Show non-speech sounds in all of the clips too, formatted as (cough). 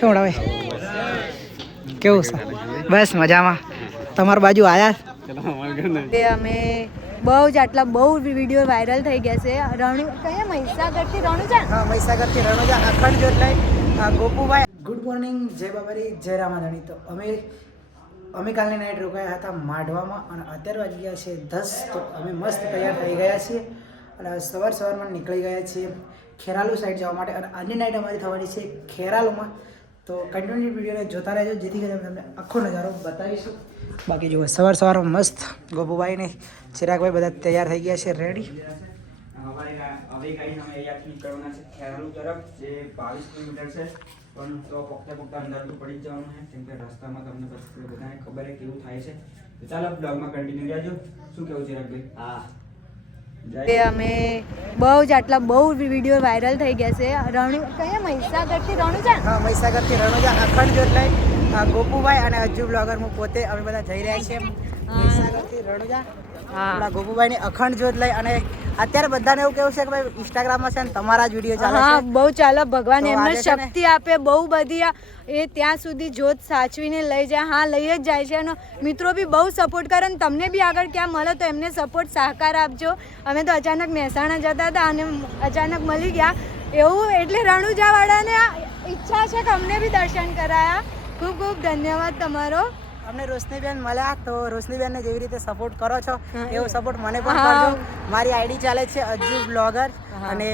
છોડાવે કેવું છે? બસ મજામાં. તમારી બાજુ આયા? તે અમે બહુ જ આટલા બહુ વીડિયો વાયરલ થઈ ગયા છે. રણુ કયા મહીસાગરથી રણુ છે હા મહીસાગરથી રણોજા અખંડ જોતલાઈ ગોપુભાઈ. ગુડ મોર્નિંગ જય બાબારી જય રામાધણી. તો અમે અમે કાલની નાઇટ રોકાયા હતા માઢવામાં અને અત્યારે વાગી ગયા છે દસ. તો અમે મસ્ત તૈયાર થઈ ગયા છીએ અને સવાર સવારમાં નીકળી ગયા છીએ ખેરાલુ સાઈડ જવા માટે. અને આજની નાઇટ અમારી થવાની છે ખેરાલુમાં. તો કન્ટિન્યુ વિડીયોને જોતા રહેજો, જેથી કરીને તમને આખો નજારો બતાવીશું બાકી જુઓ, સવાર સવારમાં મસ્ત, ગોપુભાઈને, ચિરાગભાઈ બધા તૈયાર થઈ ગયા છે રેડી હવે ગાડી અમે અહીંયાથી નીકળવાના છે ખેરાલુ તરફ જે બાવીસ કિલોમીટર છે પણ તો પોકતા પોકતા અંદર પડી જ જવાનું છે કેમ કે રસ્તામાં તમને બધાને ખબર છે કેવું થાય છે ચાલો બ્લોગમાં કન્ટિન્યુ રહેજો શું કેવું છે રગભાઈ હા. તે અમે બહુ જ આટલા બહુ વીડિયો વાયરલ થઈ ગયા છે. રણુ કયા મહીસાગરથી રણુજા હા મહીસાગરથી રણુજા અખંડ જોતલાઈ ગોપુભાઈ અને અજ્જુ બ્લોગર હું પોતે અમે બધા જઈ રહ્યા છીએ. મહીસાગરથી રણુજા આપણા ગોપુભાઈની અખંડ જોત લઈ અને અત્યારે બધાને એવું કેવું છે કે ભાઈ ઇન્સ્ટાગ્રામમાં છે ને તમારા જ વીડિયો ચાલે હા બહુ ચાલો. ભગવાન એમને શક્તિ આપે બહુ બધી એ ત્યાં સુધી જોત સાચવીને લઈ જાય. હા લઈ જ જાય છે. અને મિત્રો બી બહુ સપોર્ટ કરે અને તમને બી આગળ ક્યાં મળે તો એમને સપોર્ટ સહકાર આપજો. અમે તો અચાનક મહેસાણા જતા હતા અને અચાનક મળી ગયા. એવું એટલે રણુજાવાળાને ઈચ્છા છે કે અમને બી દર્શન કરાયા. ખૂબ ખૂબ ધન્યવાદ તમારો. અમને રોશનીબેન મળ્યા તો રોશનીબેનને જેવી રીતે સપોર્ટ કરો છો એવો સપોર્ટ મને પણ કરજો. મારી આઈડી ચાલે છે અજ્જુ બ્લોગર અને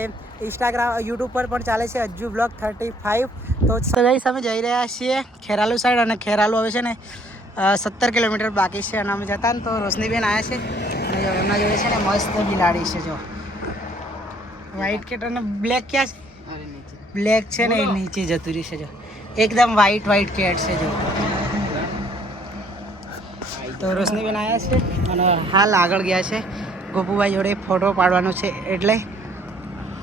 ઇન્સ્ટાગ્રામ યુટ્યુબ પર પણ ચાલે છે અજ્જુ બ્લોગ થર્ટી ફાઇવ તો ગાઈસ અમે જઈ રહ્યા છીએ ખેરાલુ સાઈડ અને ખેરાલુ હવે છે ને સત્તર કિલોમીટર બાકી છે અને અમે જતા ને તો રોશનીબેન આવ્યા છે. અને એમના જોડે છે ને મસ્ત બિલાડી છે જો. વ્હાઈટ કેટ અને બ્લેક ક્યાં છે? બ્લેક છે ને એ નીચે જતું રહી છે જો. એકદમ વ્હાઈટ વ્હાઈટ કેટ છે જો. તો રોશનીબેન આવ્યા છે અને હાલ આગળ ગયા છે. ગોપુભાઈ જોડે ફોટો પાડવાનો છે એટલે.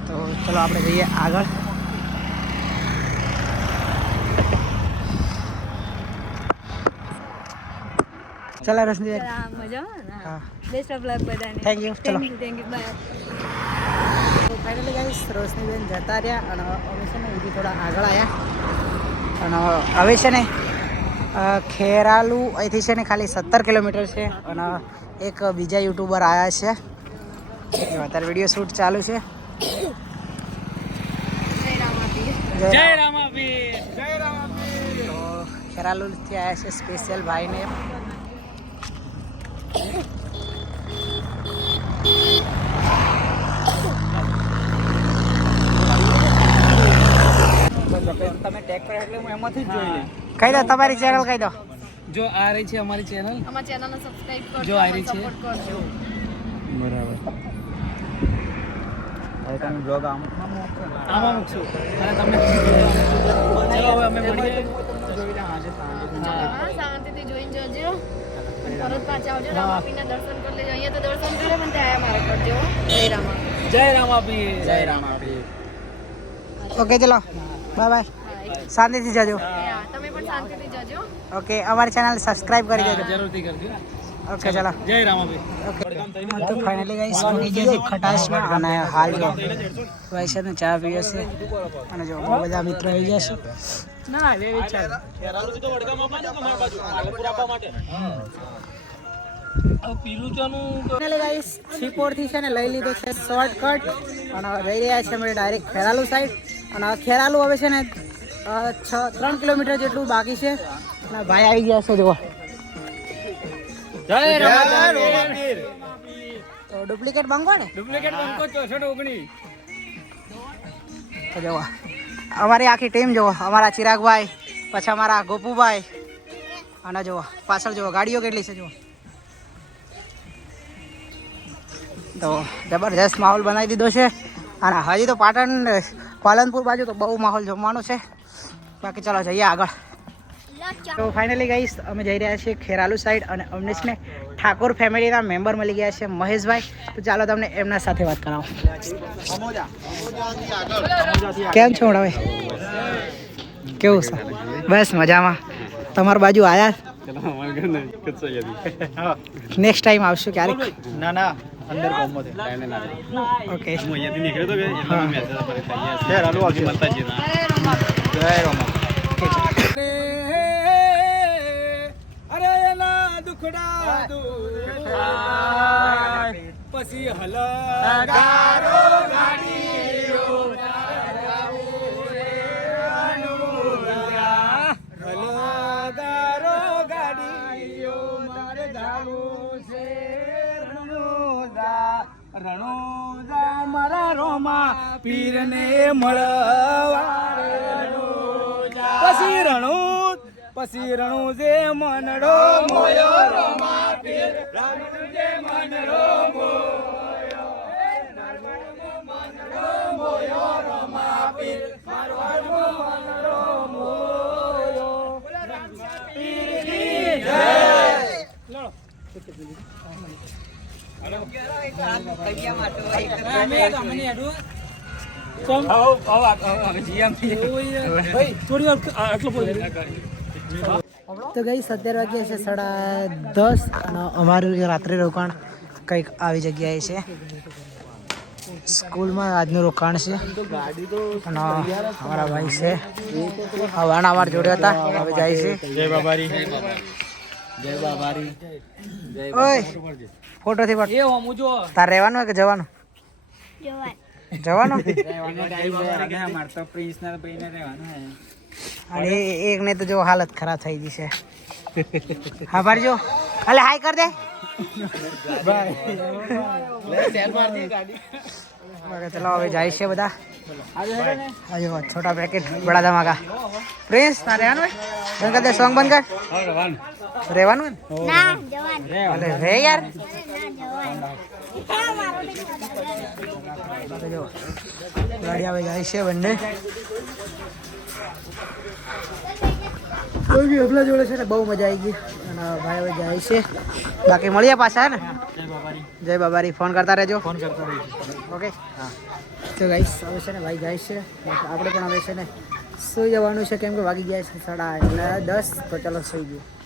તો ચલો આપણે જઈએ આગળ. ચલો રોશનીબેન મજામાં હા. બેસ્ટ ઓફ લક બધાને. થેન્ક યુ ચલો. થેન્ક યુ બાય તો ફાઇનલી ગાઈસ રોશનીબેન જતા રહ્યા અને અમે છે ને થોડા આગળ આવ્યા અને હવે છે ને ખેરાલુ અહીંથી છે ને ખાલી સત્તર કિલોમીટર છે અને એક બીજા યુટ્યુબર આવ્યા છે. અત્યારે વીડિયો શૂટ ચાલુ છે. ખેરાલુથી આવ્યા છે સ્પેશિયલ ભાઈને. તમે ટેક કર્યા એટલે હું એમાંથી જ જોઈ લઈ કહી દો તમારી ચેનલ કહી દો. જો આ રહી છે અમારી ચેનલ અમારા ચેનલને સબસ્ક્રાઇબ કરજો જો આ રહી છે. બરાબર. હવે તમે બ્લોગ આમાં આમાં મૂકશું. અને તમને ચલો હવે અમે મળીએ. હા શાંતિથી જોઈને જજો. અને પરત પાછા આવજો. રામાપીના દર્શન કરી લેજો. અહીંયા તો દર્શન કરે પણ ત્યાં મારે કરજો જય રામા જય રામ આપી જય રામ ઓકે ચલો. બાય બાય શાંતિથી જજો. પણ શાંતિથી જજો. ઓકે અમારી ચેનલ સબસ્ક્રાઇબ કરી દેજો. જરૂરથી કરજો. ઓકે ચલો. જય રામાભાઈ. ઓકે તો ફાઇનલી ગાઈસ બની ગયા છે ખટાશમાં અને હાલ જો ભાઈ છે ચા પીએ છે. અને જો બધા મિત્રો આવી ગયા છે. ના લે ચાલ. પીલું ચાનું ફાઇનલી ગાઈસ શ્રીપોરથી છે ને લઈ લીધો છે શોર્ટકટ અને જઈ રહ્યા છે અમે ડાયરેક્ટ ખેરાલુ સાઈડ અને ખેરાલુ હવે છે ને છ ત્રણ કિલોમીટર જેટલું બાકી છે. ભાઈ આવી ગયા છે જુઓ. તો ડુપ્લિકેટ માંગો ને? ડુપ્લિકેટ બંકો ચોસઠ ઓગણી. તો જુઓ. અમારી આખી ટીમ જુઓ અમારા ચિરાગભાઈ પછી અમારા ગોપુભાઈ અને જુઓ પાછળ જુઓ ગાડીઓ કેટલી છે જુઓ. તો જબરજસ્ત માહોલ બનાવી દીધો છે. અને હજી તો પાટણ પાલનપુર બાજુ તો બહુ માહોલ જમવાનો છે. બાકી ચાલો જઈએ આગળ. તો ફાઇનલી ગઈશ અમે જઈ રહ્યા છીએ ખેરાલુ સાઈડ અને અમને ઠાકોર ફેમિલીના મેમ્બર મળી ગયા છે મહેશભાઈ. તો ચાલો તમને એમના સાથે વાત કરાવો. કેમ છો હવે કેવું છે? બસ મજામાં. તમારી બાજુ આયા? અહીંયાથી નેક્સ્ટ ટાઈમ આવશું ક્યારેક? ના ના અંદર છે. ઓકે હું અહીંયાથી નીકળ્યો તો કે એટલે હા. મેં મેસેજ પર કહીએ છીએ. મળતા અરે એના દુખડા પછી હલ ગારો ગાડીઓ રણો જા મારા રોમા પીરને મળવા પછી રણું પછી રણું જે મનડો મોયો. રોમા પીર રણું જે મનડો મોયો મનડો મોયો રોમા પીર મારવાડનો મનડો મોયો પીરની જય તો ગઈ સત્તર વાગ્યા છે સાડા દસ અને અમારું રાત્રે રોકાણ કંઈક આવી જગ્યાએ છે. સ્કૂલમાં આજનું રોકાણ છે. અને અમારા ભાઈ છે. હવાના વાણા અમારા જોડે હતા હવે જાય છે. જય બાબારી. ઓય ફોટોથી પાડ. એ હું તાર રહેવાનું હોય કે જવાનું? જવાનું. (laughs) અને એક ને તો જો હાલત ખરાબ થઈ ગઈ છે. હા ભરજો અલે હાય કર દે. ચલો હવે જાય છે બધા. આજો છોટા પેકેટ બડા ધમાકા પ્રિન્સ ના રહેવાનું હોય બંધ કર દે સોંગ બંધ કર. રહેવાનું. હોય ને? અલે રે યાર. ગાડી હવે જાય છે બંને. કોઈ બી આપણા જોડે છે ને બહુ મજા આવી ગઈ. અને ભાઈ હવે જાય છે. બાકી મળીએ પાછા હે ને? જય બાબારી. ફોન કરતા રહેજો. ફોન કરતા રહેજો. ઓકે? હા તો ગાઈસ હવે છે ને ભાઈ જાય છે. બાકી આપણે પણ હવે છે ને સુઈ જવાનું છે કેમ કે વાગી ગયા છે સાડા એટલે દસ તો ચલો સુઈ ગયું.